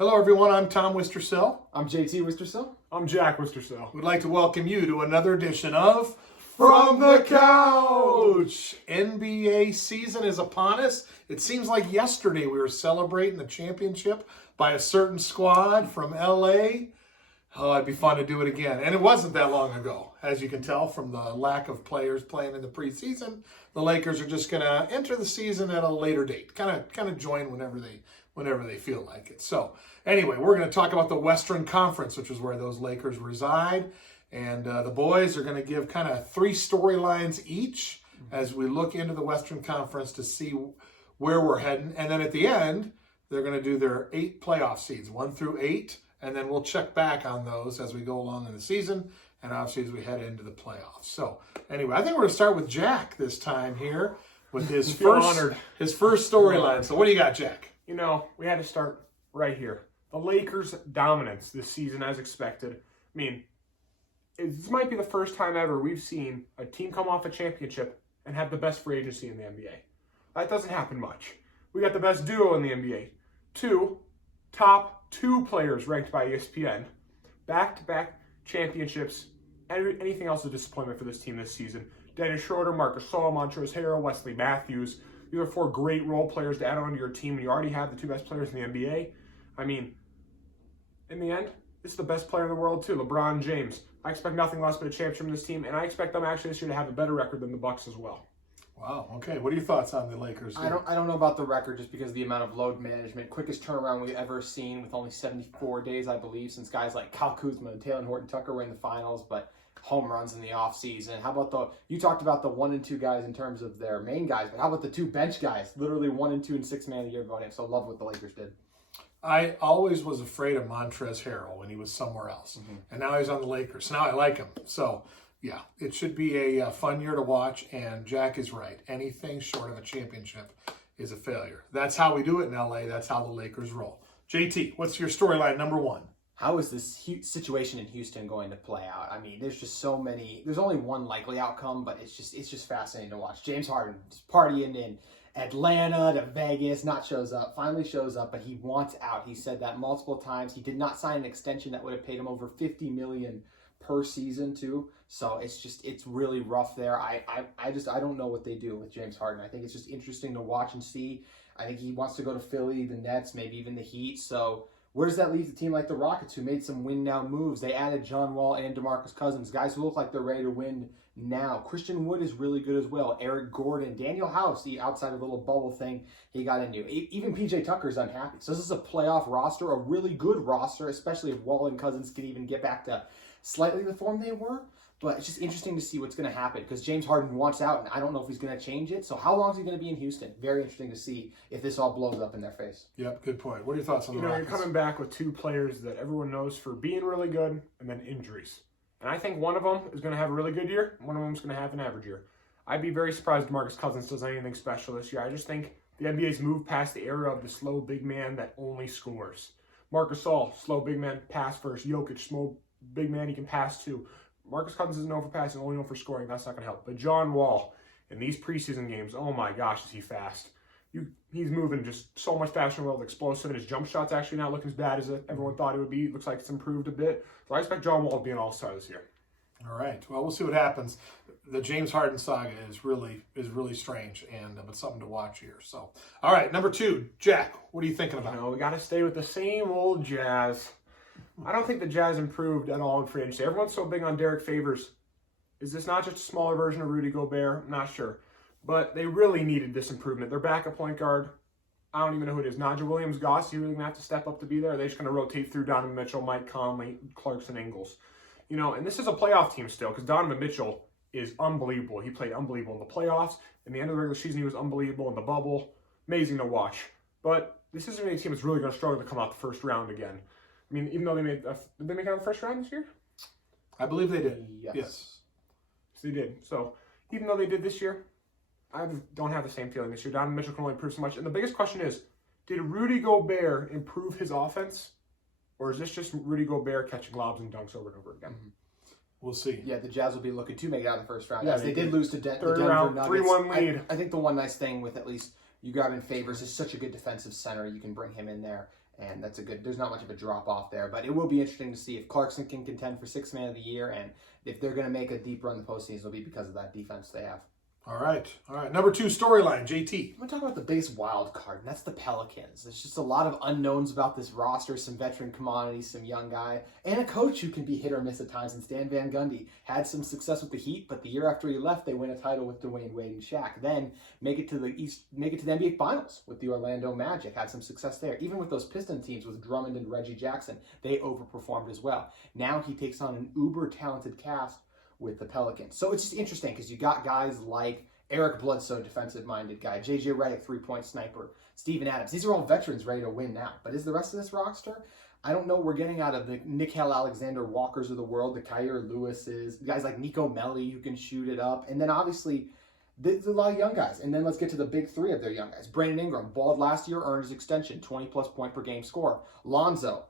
Hello, everyone. I'm Tom Wistrcill. I'm JT Wistrcill. I'm Jack Wistrcill. We'd like to welcome you to another edition of From the Couch. NBA season is upon us. It seems like yesterday we were celebrating the championship by a certain squad from LA. Oh, it'd be fun to do it again. And it wasn't that long ago. As you can tell from the lack of players playing in the preseason, the Lakers are just going to enter the season at a later date. Kind of join whenever they feel like it. So anyway, we're going to talk about the Western Conference, which is where those Lakers reside. And the boys are going to give kind of 3 storylines each as we look into the Western Conference to see where we're heading. And then at the end, they're going to do their 8 playoff seeds, 1 through 8. And then we'll check back on those as we go along in the season and obviously as we head into the playoffs. So anyway, I think we're going to start with Jack this time here with his first storyline. So what do you got, Jack? You know, we had to start right here. The Lakers' dominance this season as expected. I mean, this might be the first time ever we've seen a team come off a championship and have the best free agency in the NBA. That doesn't happen much. We got the best duo in the NBA. 2 top 2 players ranked by ESPN. Back-to-back championships. Anything else is a disappointment for this team this season. Dennis Schroeder, Marc Gasol, Montrezl Harrell, Wesley Matthews. These are 4 great role players to add on to your team when you already have the 2 best players in the NBA. I mean, in the end, this is the best player in the world too, LeBron James. I expect nothing less but a championship from this team, and I expect them actually this year to have a better record than the Bucks as well. Wow. Okay. What are your thoughts on the Lakers? I don't know about the record just because of the amount of load management. Quickest turnaround we've ever seen with only 74 days, I believe, since guys like Kyle Kuzma and Taylor Horton-Tucker were in the finals, but home runs in the offseason. How about you talked about the 1 and 2 guys in terms of their main guys, but how about the 2 bench guys? Literally 1 and 2 and 6 man of the year voting. So love what the Lakers did. I always was afraid of Montrezl Harrell when he was somewhere else. And now he's on the Lakers. So now I like him. So, yeah, it should be a fun year to watch. And Jack is right. Anything short of a championship is a failure. That's how we do it in LA. That's how the Lakers roll. JT, what's your storyline number 1? How is this situation in Houston going to play out? I mean, there's just so many. There's only one likely outcome, but it's just fascinating to watch. James Harden just partying in Atlanta to Vegas, finally shows up, but he wants out. He said that multiple times. He did not sign an extension that would have paid him over $50 million per season too. So it's really rough there. I don't know what they do with James Harden. I think it's just interesting to watch and see. I think he wants to go to Philly, the Nets, maybe even the Heat. So where does that leave a team like the Rockets, who made some win-now moves? They added John Wall and DeMarcus Cousins, guys who look like they're ready to win now. Christian Wood is really good as well. Eric Gordon, Daniel House, the outside of the little bubble thing he got into. Even PJ Tucker's unhappy. So this is a playoff roster, a really good roster, especially if Wall and Cousins can even get back to slightly the form they were. But it's just interesting to see what's going to happen because James Harden wants out, and I don't know if he's going to change it. So how long is he going to be in Houston? Very interesting to see if this all blows up in their face. Yep, good point. What are your thoughts on the Rockets? You're coming back with 2 players that everyone knows for being really good and then injuries. And I think one of them is going to have a really good year, and one of them is going to have an average year. I'd be very surprised if Marcus Cousins does anything special this year. I just think the NBA's moved past the era of the slow big man that only scores. Marc Gasol, slow big man, pass first. Jokic, slow big man, he can pass too. Marcus Cousins isn't known for passing, only known for scoring. That's not going to help. But John Wall, in these preseason games, oh my gosh, is he fast. He's moving just so much faster and well, explosive, and his jump shot's actually not looking as bad as everyone thought it would be. It looks like it's improved a bit. So I expect John Wall to be an all-star this year. All right. Well, we'll see what happens. The James Harden saga is really strange, but something to watch here. So, all right, number 2, Jack, what are you thinking about? We got to stay with the same old Jazz. I don't think the Jazz improved at all in free agency. Everyone's so big on Derek Favors. Is this not just a smaller version of Rudy Gobert? I'm not sure. But they really needed this improvement. Their backup point guard, I don't even know who it is. Naja Williams-Goss, is he really going to have to step up to be there? Are they just going to rotate through Donovan Mitchell, Mike Conley, Clarkson, Ingles? And this is a playoff team still because Donovan Mitchell is unbelievable. He played unbelievable in the playoffs. In the end of the regular season, he was unbelievable in the bubble. Amazing to watch. But this isn't a team that's really going to struggle to come out the first round again. I mean, even though did they make it out of the first round this year? I believe they did. Yes. They did. So even though they did this year, I don't have the same feeling this year. Donovan Mitchell can only improve so much. And the biggest question is, did Rudy Gobert improve his offense? Or is this just Rudy Gobert catching lobs and dunks over and over again? We'll see. Yeah, the Jazz will be looking to make it out of the first round. Yeah, they did lose to the third Denver round, Nuggets. 3-1 lead. I think the one nice thing with at least you grabbing Favors is such a good defensive center. You can bring him in there And that's there's not much of a drop off there, but it will be interesting to see if Clarkson can contend for Sixth Man of the Year, and if they're going to make a deep run in the postseason, it'll be because of that defense they have. All right. Number 2 storyline, JT. I'm going to talk about the biggest wild card, and that's the Pelicans. There's just a lot of unknowns about this roster, some veteran commodities, some young guy, and a coach who can be hit or miss at times. And Stan Van Gundy had some success with the Heat, but the year after he left, they win a title with Dwayne Wade and Shaq. Then make it to the NBA Finals with the Orlando Magic. Had some success there. Even with those Piston teams with Drummond and Reggie Jackson, they overperformed as well. Now he takes on an uber-talented cast with the Pelicans. So it's just interesting because you got guys like Eric Bledsoe, defensive-minded guy, JJ Redick, three-point sniper, Steven Adams. These are all veterans ready to win now. But is the rest of this roster? I don't know what we're getting out of the Nickeil Alexander-Walkers of the world, the Kyer Lewises, guys like Nico Melli who can shoot it up. And then obviously, there's a lot of young guys. And then let's get to the big three of their young guys. Brandon Ingram, balled last year, earned his extension, 20-plus point per game score. Lonzo.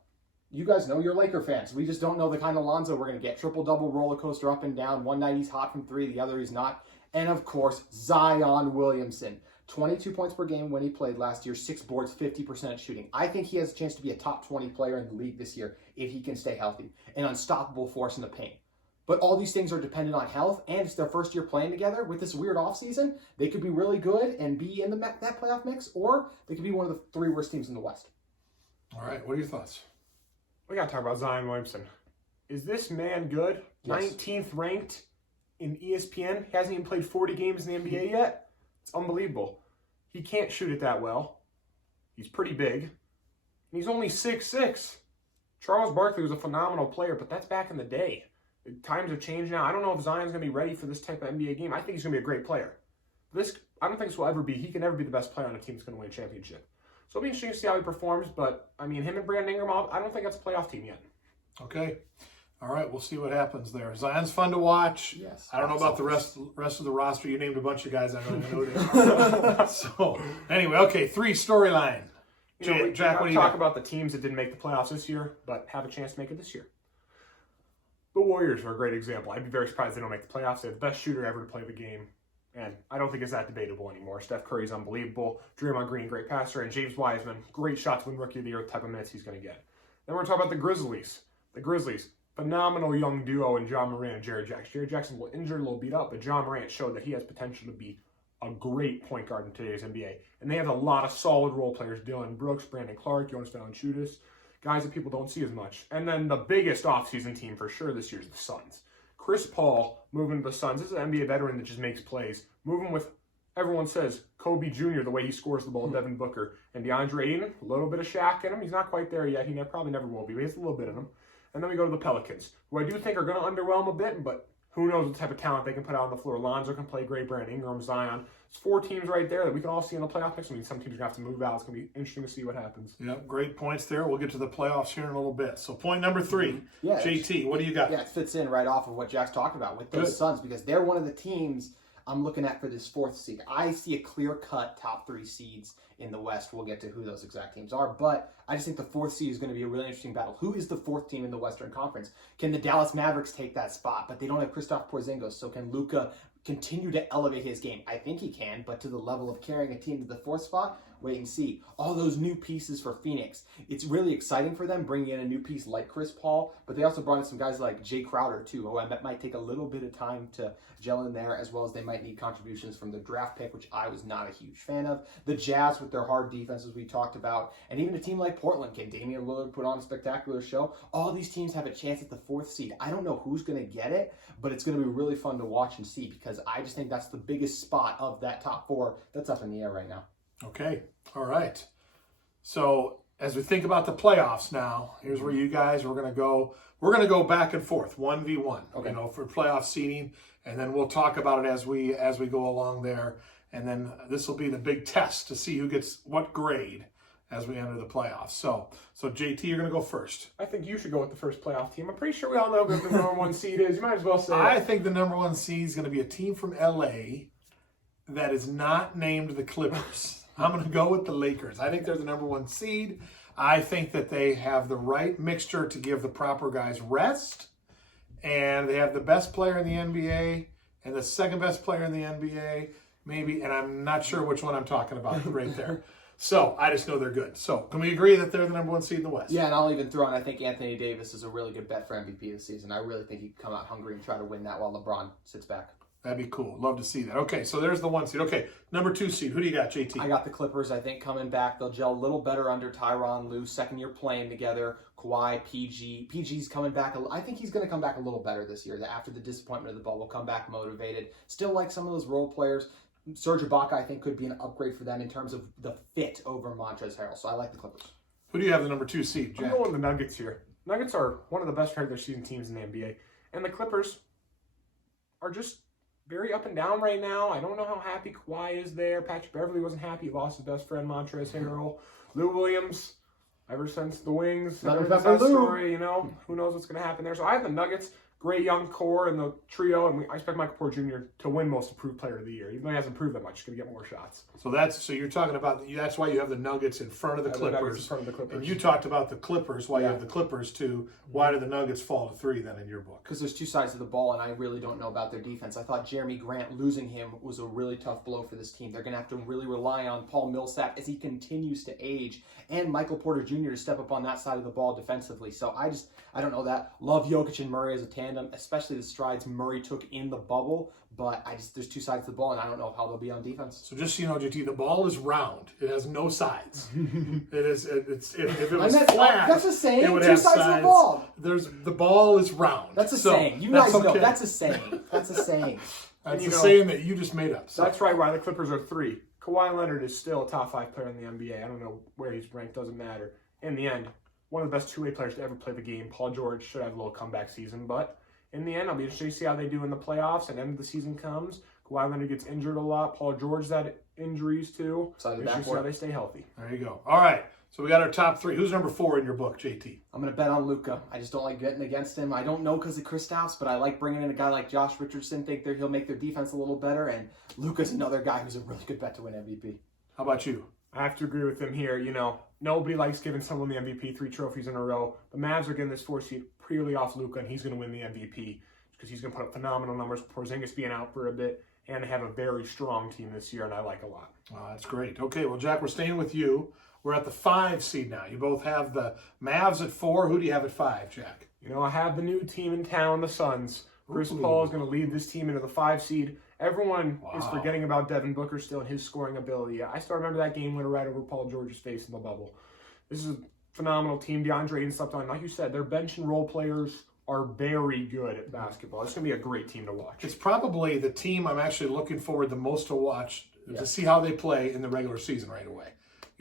You guys know you're Laker fans. We just don't know the kind of Lonzo we're going to get. Triple-double roller coaster up and down. One night he's hot from three, the other he's not. And, of course, Zion Williamson. 22 points per game when he played last year, 6 boards, 50% shooting. I think he has a chance to be a top 20 player in the league this year if he can stay healthy. An unstoppable force in the paint. But all these things are dependent on health, and it's their first year playing together with this weird offseason. They could be really good and be in that playoff mix, or they could be one of the 3 worst teams in the West. All right, what are your thoughts? We got to talk about Zion Williamson. Is this man good? Yes. 19th ranked in ESPN. He hasn't even played 40 games in the NBA yet. It's unbelievable. He can't shoot it that well. He's pretty big. And he's only 6'6". Charles Barkley was a phenomenal player, but that's back in the day. Times have changed now. I don't know if Zion's going to be ready for this type of NBA game. I think he's going to be a great player. I don't think this will ever be. He can never be the best player on a team that's going to win a championship. So it'll be interesting to see how he performs, but, I mean, him and Brandon Ingram, I don't think that's a playoff team yet. Okay. All right, we'll see what happens there. Zion's fun to watch. Yes. I don't know about the rest of the roster. You named a bunch of guys I don't even know who they are. So, anyway, okay, 3 storyline. We Jack, what do you talk got? about the teams that didn't make the playoffs this year, but have a chance to make it this year. The Warriors are a great example. I'd be very surprised they don't make the playoffs. They have the best shooter ever to play the game. And I don't think it's that debatable anymore. Steph Curry's unbelievable. Draymond Green, great passer. And James Wiseman, great shot to win Rookie of the Year, the type of minutes he's going to get. Then we're going to talk about the Grizzlies. The Grizzlies, phenomenal young duo in John Morant and Jared Jackson. Jared Jackson was injured, a little beat up, but John Morant showed that he has potential to be a great point guard in today's NBA. And they have a lot of solid role players. Dylan Brooks, Brandon Clark, Jonas Valanciunas, guys that people don't see as much. And then the biggest offseason team for sure this year is the Suns. Chris Paul moving to the Suns. This is an NBA veteran that just makes plays. Moving with, everyone says, Kobe Jr., the way he scores the ball, Devin Booker. And DeAndre Ayton, a little bit of Shaq in him. He's not quite there yet. He probably never will be, but he has a little bit in him. And then we go to the Pelicans, who I do think are going to underwhelm a bit, but who knows what type of talent they can put out on the floor. Lonzo can play great, Brandon Ingram, Zion. It's 4 teams right there that we can all see in the playoff mix. I mean, some teams are going to have to move out. It's going to be interesting to see what happens. Yep, great points there. We'll get to the playoffs here in a little bit. So point number 3, Yeah, JT, what do you got? Yeah, it fits in right off of what Jack's talked about with those Good. Suns, because they're one of the teams I'm looking at for this 4th seed. I see a clear-cut top 3 seeds in the West. We'll get to who those exact teams are, but I just think the 4th seed is going to be a really interesting battle. Who is the 4th team in the Western Conference? Can the Dallas Mavericks take that spot? But they don't have Kristaps Porzingis, so can Luka continue to elevate his game? I think he can, but to the level of carrying a team to the 4th spot, wait and see. All those new pieces for Phoenix. It's really exciting for them bringing in a new piece like Chris Paul, but they also brought in some guys like Jay Crowder too, who I bet might take a little bit of time to gel in there, as well as they might need contributions from the draft pick, which I was not a huge fan of. The Jazz with their hard defenses we talked about, and even a team like Portland. Can Damian Lillard put on a spectacular show? All these teams have a chance at the 4th seed. I don't know who's going to get it, but it's going to be really fun to watch and see, because I just think that's the biggest spot of that top 4 that's up in the air right now. Okay, all right. So as we think about the playoffs now, here's where you guys, we're going to go back and forth, 1v1, Okay. For playoff seeding, and then we'll talk about it as we go along there. And then this will be the big test to see who gets what grade as we enter the playoffs. So JT, you're going to go first. I think you should go with the first playoff team. I'm pretty sure we all know who the number 1 seed is. You might as well say I it. think the number 1 seed is going to be a team from LA that is not named the Clippers. I'm going to go with the Lakers. I think they're the number 1 seed. I think that they have the right mixture to give the proper guys rest. And they have the best player in the NBA and the second best player in the NBA, maybe. And I'm not sure which one I'm talking about right there. So I just know they're good. So can we agree that they're the number 1 seed in the West? Yeah, and I'll even throw in, I think Anthony Davis is a really good bet for MVP this season. I really think he'd come out hungry and try to win that while LeBron sits back. That'd be cool. Love to see that. Okay, so there's the 1 seed. Okay, number 2 seed. Who do you got, JT? I got the Clippers, I think, coming back. They'll gel a little better under Tyronn Lue, second year playing together. Kawhi, PG. PG's coming back. I think he's going to come back a little better this year. After the disappointment of the bubble, come back motivated. Still like some of those role players. Serge Ibaka, I think, could be an upgrade for them in terms of the fit over Montrezl Harrell. So I like the Clippers. Who do you have the number 2 seed, Jack? I'm going with the Nuggets here. Nuggets are one of the best regular season teams in the NBA. And the Clippers are just very up and down right now. I don't know how happy Kawhi is there. Patrick Beverly wasn't happy. He lost his best friend, Montrezl Harrell. Lou Williams, ever since the Wings. Not That remember Lou. story, who knows what's going to happen there. So I have the Nuggets. Great young core in the trio, and I expect Michael Porter Jr. to win Most Improved Player of the Year. Even though he hasn't proved that much, he's going to get more shots. So you're talking about that's why you have the Nuggets in front of the Clippers. And you talked about the Clippers. Why you have the Clippers 2? Why do the Nuggets fall to 3 then in your book? Because there's two sides of the ball, and I really don't know about their defense. I thought Jeremy Grant losing him was a really tough blow for this team. They're going to have to really rely on Paul Millsap as he continues to age, and Michael Porter Jr. to step up on that side of the ball defensively. So I don't know that. Love Jokic and Murray as a tandem, especially the strides Murray took in the bubble. But there's two sides to the ball, and I don't know how they'll be on defense. So just so you know, JT, the ball is round. It has no sides. If it was flat, that's a saying. it would Two have sides sides. of the ball. The ball is round. That's a saying. You guys know that's a saying. That's a saying. That's a saying that you just made up. So. That's right. Why the Clippers are 3. Kawhi Leonard is still a top 5 player in the NBA. I don't know where he's ranked. Doesn't matter. In the end, one of the best two-way players to ever play the game. Paul George should have a little comeback season, but in the end, I'll be interested to see how they do in the playoffs and end of the season comes. Kawhi Leonard gets injured a lot. Paul George's had injuries too. So see how they stay healthy. There you go. All right. So we got our top 3. Who's number 4 in your book, JT? I'm going to bet on Luka. I just don't like betting against him. I don't know because of Kristaps, but I like bringing in a guy like Josh Richardson. Think he'll make their defense a little better. And Luka's another guy who's a really good bet to win MVP. How about you? I have to agree with him here. Nobody likes giving someone the MVP 3 trophies in a row. The Mavs are getting this 4 seed purely off Luka, and he's going to win the MVP because he's going to put up phenomenal numbers. Porzingis being out for a bit, and they have a very strong team this year, and I like a lot. That's great. Okay, well, Jack, we're staying with you. We're at the 5 seed now. You both have the Mavs at 4. Who do you have at 5, Jack? I have the new team in town, the Suns. Chris Paul is going to lead this team into the 5 seed. Everyone is forgetting about Devin Booker still and his scoring ability. I still remember that game winner right over Paul George's face in the bubble. This is a phenomenal team. DeAndre Ayton slept on. Like you said, their bench and role players are very good at basketball. It's going to be a great team to watch. It's probably the team I'm actually looking forward the most to watch to see how they play in the regular season right away.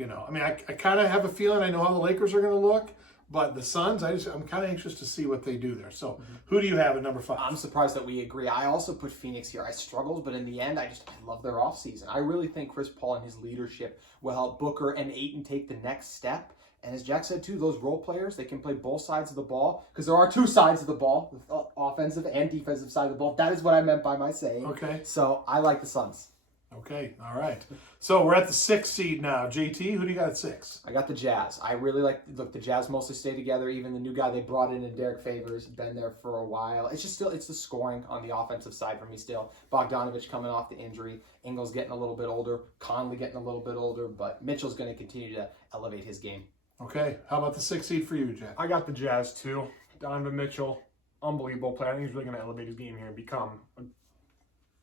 I kind of have a feeling I know how the Lakers are going to look. But the Suns, I'm kind of anxious to see what they do there. So, who do you have at number 5? I'm surprised that we agree. I also put Phoenix here. I struggled, but in the end, I love their offseason. I really think Chris Paul and his leadership will help Booker and Ayton take the next step. And as Jack said, too, those role players, they can play both sides of the ball because there are 2 sides of the ball, the offensive and defensive side of the ball. That is what I meant by my saying. Okay. So, I like the Suns. Okay, all right. So we're at the 6th seed now. JT, who do you got at 6? I got the Jazz. I really the Jazz mostly stay together. Even the new guy they brought in Derek Favors, been there for a while. It's the scoring on the offensive side for me still. Bogdanovich coming off the injury. Ingles getting a little bit older. Conley getting a little bit older. But Mitchell's going to continue to elevate his game. Okay, how about the 6th seed for you, Jack? I got the Jazz too. Donovan Mitchell, unbelievable player. I think he's really going to elevate his game here and become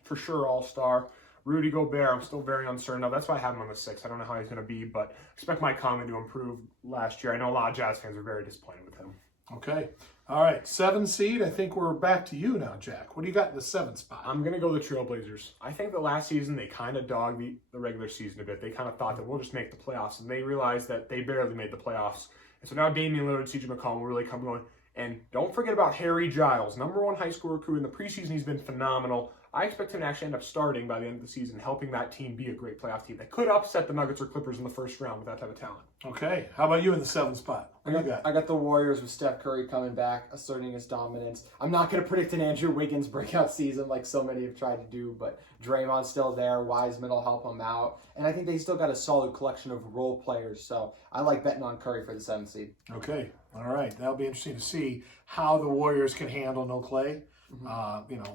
for sure all-star. Rudy Gobert, I'm still very uncertain of. That's why I have him on the 6th. I don't know how he's going to be, but expect Mike Conley to improve last year. I know a lot of Jazz fans are very disappointed with him. Okay. All right. 7th seed. I think we're back to you now, Jack. What do you got in the 7th spot? I'm going to go the Trailblazers. I think that last season they kind of dogged the regular season a bit. They kind of thought that we'll just make the playoffs, and they realized that they barely made the playoffs. And so now Damian Lillard, CJ McCollum will really come going. And don't forget about Harry Giles, number 1 high school recruit in the preseason. He's been phenomenal. I expect him to actually end up starting by the end of the season, helping that team be a great playoff team. They could upset the Nuggets or Clippers in the first round with that type of talent. Okay. How about you in the 7th spot? What do you got? I got the Warriors with Steph Curry coming back, asserting his dominance. I'm not going to predict an Andrew Wiggins breakout season like so many have tried to do, but Draymond's still there. Wiseman will help him out. And I think they still got a solid collection of role players. So I like betting on Curry for the 7th seed. Okay. All right. That'll be interesting to see how the Warriors can handle no Clay.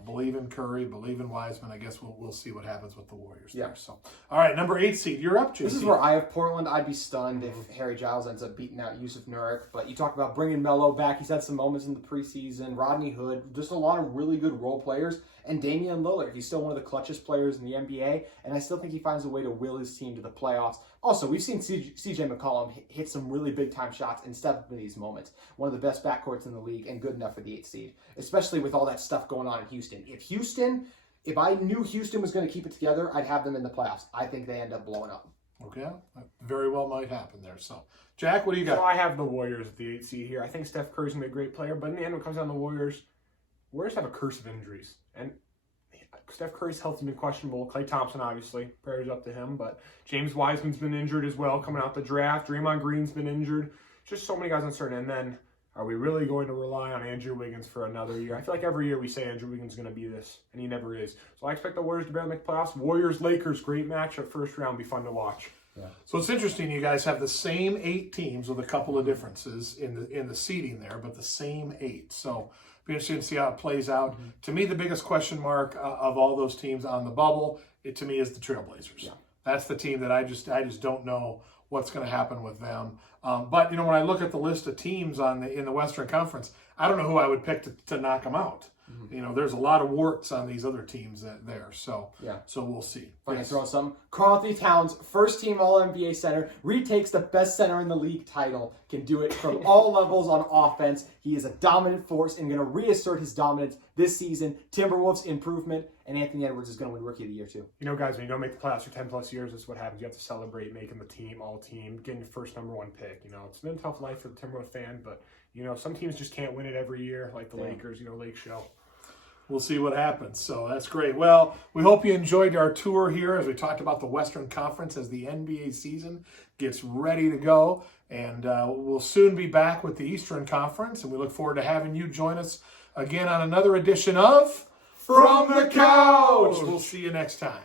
Believe in Curry, believe in Wiseman. I guess we'll see what happens with the Warriors Yeah. there. So, all right, number 8 seed, you're up, JT. This is where I have Portland. I'd be stunned if Harry Giles ends up beating out Yusuf Nurkic. But you talk about bringing Melo back. He's had some moments in the preseason. Rodney Hood, just a lot of really good role players. And Damian Lillard, he's still one of the clutchest players in the NBA. And I still think he finds a way to will his team to the playoffs. Also, we've seen CJ McCollum hit some really big-time shots and step up in these moments. One of the best backcourts in the league and good enough for the 8th seed, especially with all that stuff going on in Houston. If I knew Houston was going to keep it together, I'd have them in the playoffs. I think they end up blowing up. Okay, that very well might happen there. So, Jack, what do you got? So I have the Warriors at the 8th seed here. I think Steph Curry's going to be a great player, but in the end, when it comes down to the Warriors have a curse of injuries. And Steph Curry's health has been questionable. Klay Thompson, obviously, prayers up to him. But James Wiseman's been injured as well coming out the draft. Draymond Green's been injured. Just so many guys uncertain. And then, are we really going to rely on Andrew Wiggins for another year? I feel like every year we say Andrew Wiggins is going to be this, and he never is. So I expect the Warriors to barely make playoffs. Warriors-Lakers, great matchup, first round, be fun to watch. Yeah. So it's interesting. You guys have the same 8 teams with a couple of differences in the seeding there, but the same 8. So be interesting to see how it plays out. Mm-hmm. To me, the biggest question mark of all those teams on the bubble, to me, is the Trailblazers. Yeah. That's the team that I just don't know what's going to happen with them. But when I look at the list of teams in the Western Conference, I don't know who I would pick to knock them out. Mm-hmm. There's a lot of warts on these other teams there. So so we'll see. If I can throw some. Karl-Anthony Towns, first team All-NBA center, retakes the best center in the league title, can do it from all levels on offense. He is a dominant force and going to reassert his dominance this season. Timberwolves improvement, and Anthony Edwards is going to win Rookie of the Year too. Guys, when you don't make the playoffs for 10 plus years, this is what happens. You have to celebrate making the team, all team, getting your first number 1 pick. It's been a tough life for the Timberwolves fan, but some teams just can't win it every year, like the Lakers, Lake Show. We'll see what happens. So that's great. Well, we hope you enjoyed our tour here as we talked about the Western Conference as the NBA season gets ready to go. And we'll soon be back with the Eastern Conference. And we look forward to having you join us again on another edition of From the Couch. We'll see you next time.